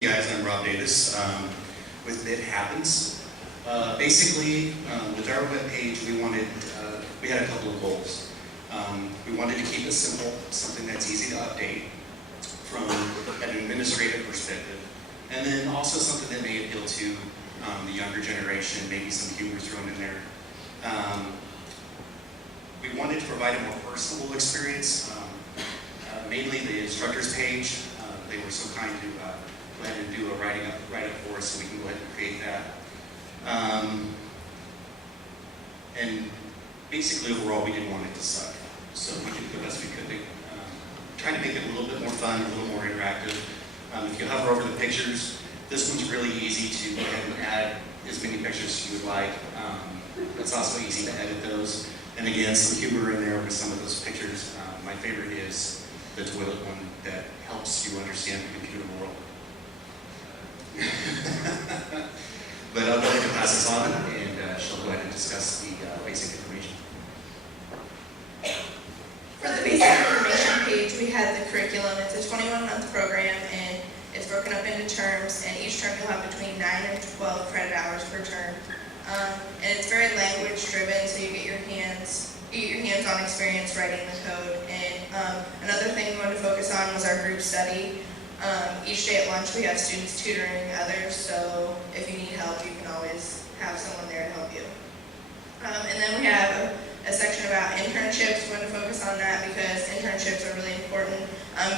Hey guys, I'm Rob Davis with Bit Happens. Basically, with our webpage, we had a couple of goals. We wanted to keep it simple, something that's easy to update from an administrative perspective, and then also something that may appeal to the younger generation, maybe some humor thrown in there. We wanted to provide a more personable experience, mainly the instructors page. They were so kind to go ahead and do a write-up for us, so we can go ahead and create that. And basically, overall, we didn't want it to suck. So we did the best we could to try to make it a little bit more fun, a little more interactive. If you hover over the pictures, this one's really easy to go ahead and add as many pictures as you would like. It's also easy to edit those. And again, some humor in there with some of those pictures. My favorite is the toilet one that helps you understand the computer world. But I'll go ahead and pass this on, and she'll go ahead and discuss the basic information. For the basic information page, we had the curriculum. It's a 21-month program, and it's broken up into terms, and each term you'll have between 9 and 12 credit hours per term. And it's very language-driven, so you get your hands-on experience writing the code. And another thing we wanted to focus on was our group study. Each day at lunch we have students tutoring others, so if you need help, you can always have someone there to help you. And then we have a section about internships. We want to focus on that because internships are really important.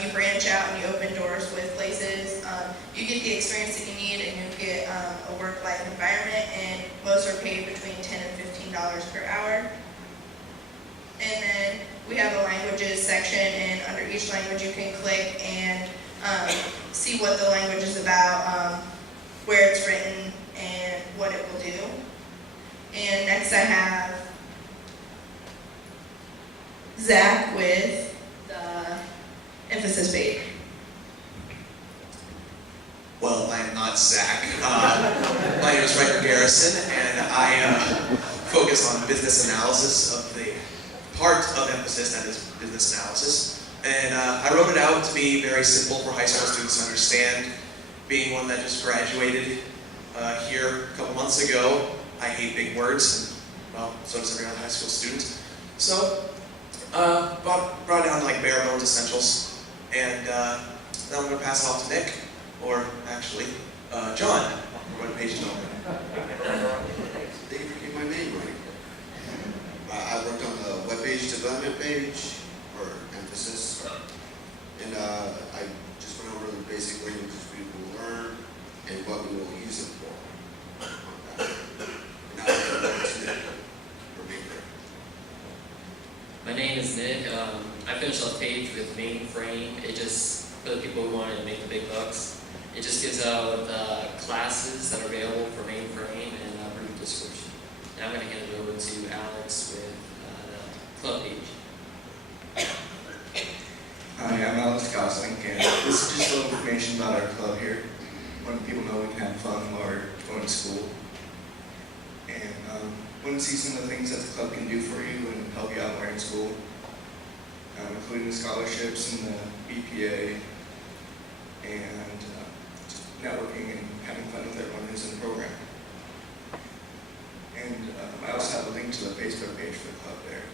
You branch out and you open doors with places. You get the experience that you need, and you get a work-life environment, and most are paid between $10 and $15 per hour. And then we have a languages section, and under each language you can click and see what the language is about, where it's written, and what it will do. And next I have Zach with the emphasis page. Well, I am not Zach. My name is Riker Garrison, and I focus on business analysis of the part of emphasis that is business analysis. And I wrote it out to be very simple for high school students to understand. Being one that just graduated here a couple months ago, I hate big words, and well, so does every other high school student. So, brought down like bare bones essentials, and then I'm going to pass it off to Nick, or actually, John. We're going to page 12. Thank you for getting my name right. I worked on the web page development page, or emphasis, and I just went over the basic languages we will learn and what we will use it for. Now I'll go to Nick for mainframe. My name is Nick. I finished off page with mainframe. It just, for the people who want to make the big bucks, it just gives out classes that are available for mainframe and a brief description. Now I'm going to hand it over to Alex with the club page. Hi, I'm Alex Gosling, and this is just a little information about our club here. Letting people know we can have fun while we're going to school. And want to see some of the things that the club can do for you and help you out while you're in school, including the scholarships and the BPA, and just networking and having fun with everyone who's in the program. And I also have a link to the Facebook page for the club there.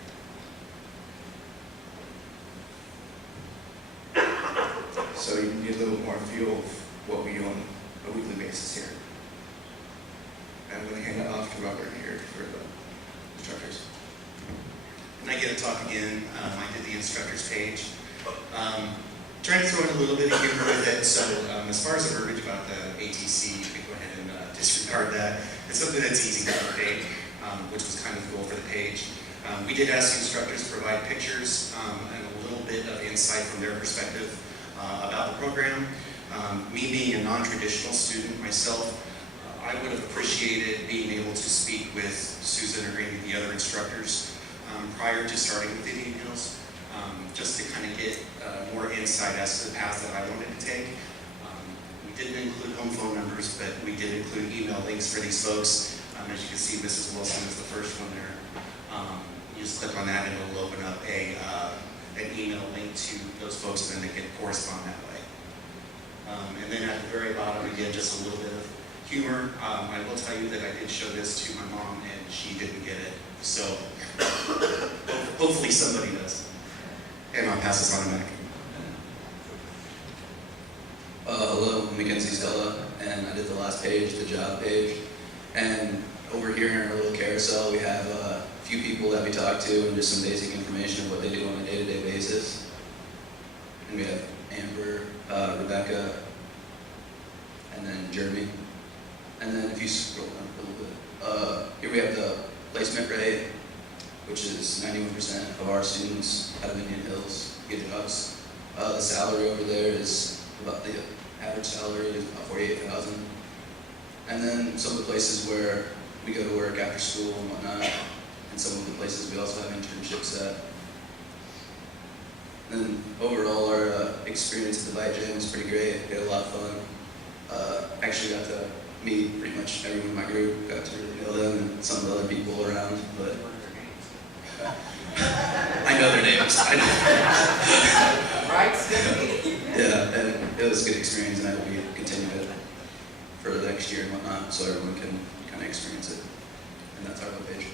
So you can get a little more feel of what we do on a weekly basis here. And I'm going to hand it off to Robert here for the instructors. And I get to talk again. I did the instructors page. Trying to throw in a little bit of humor with it. So as far as the verbiage about the ATC, you can go ahead and disregard that. It's something that's easy to update, which was kind of the goal for the page. We did ask the instructors to provide pictures and a little bit of insight from their perspective about the program. Me being a non-traditional student myself, I would have appreciated being able to speak with Susan or any of the other instructors prior to starting with Indian Hills, just to kind of get more insight as to the path that I wanted to take. We didn't include home phone numbers, but we did include email links for these folks. As you can see, Mrs. Wilson is the first one there. You just click on that and it'll open up an email link to those folks, and then they can correspond that way. And then at the very bottom, again, just a little bit of humor. I will tell you that I did show this to my mom and she didn't get it. So hopefully somebody does. And I'll pass this on to Mac. Hello, I'm Mackenzie Stella, and I did the last page, the job page. And over here in our little carousel, we have a few people that we talk to and just some basic information of what they do on a day-to-day basis. And we have Amber, Rebecca, and then Jeremy. And then if you scroll down a little bit, here we have the placement rate, which is 91% of our students out of Indian Hills get jobs. The salary over there is about the average salary is about $48,000. And then some of the places where we go to work after school and whatnot, and some of the places we also have internships at. And overall, our experience at the ByteJam was pretty great. We had a lot of fun. Actually got to meet pretty much everyone in my group, got to really know them and some of the other people around, but I know their names. I know. Right, Stephanie? Yeah, and it was a good experience, and I hope we continue it for the next year and whatnot, so everyone can kind of experience it. And that's our webpage.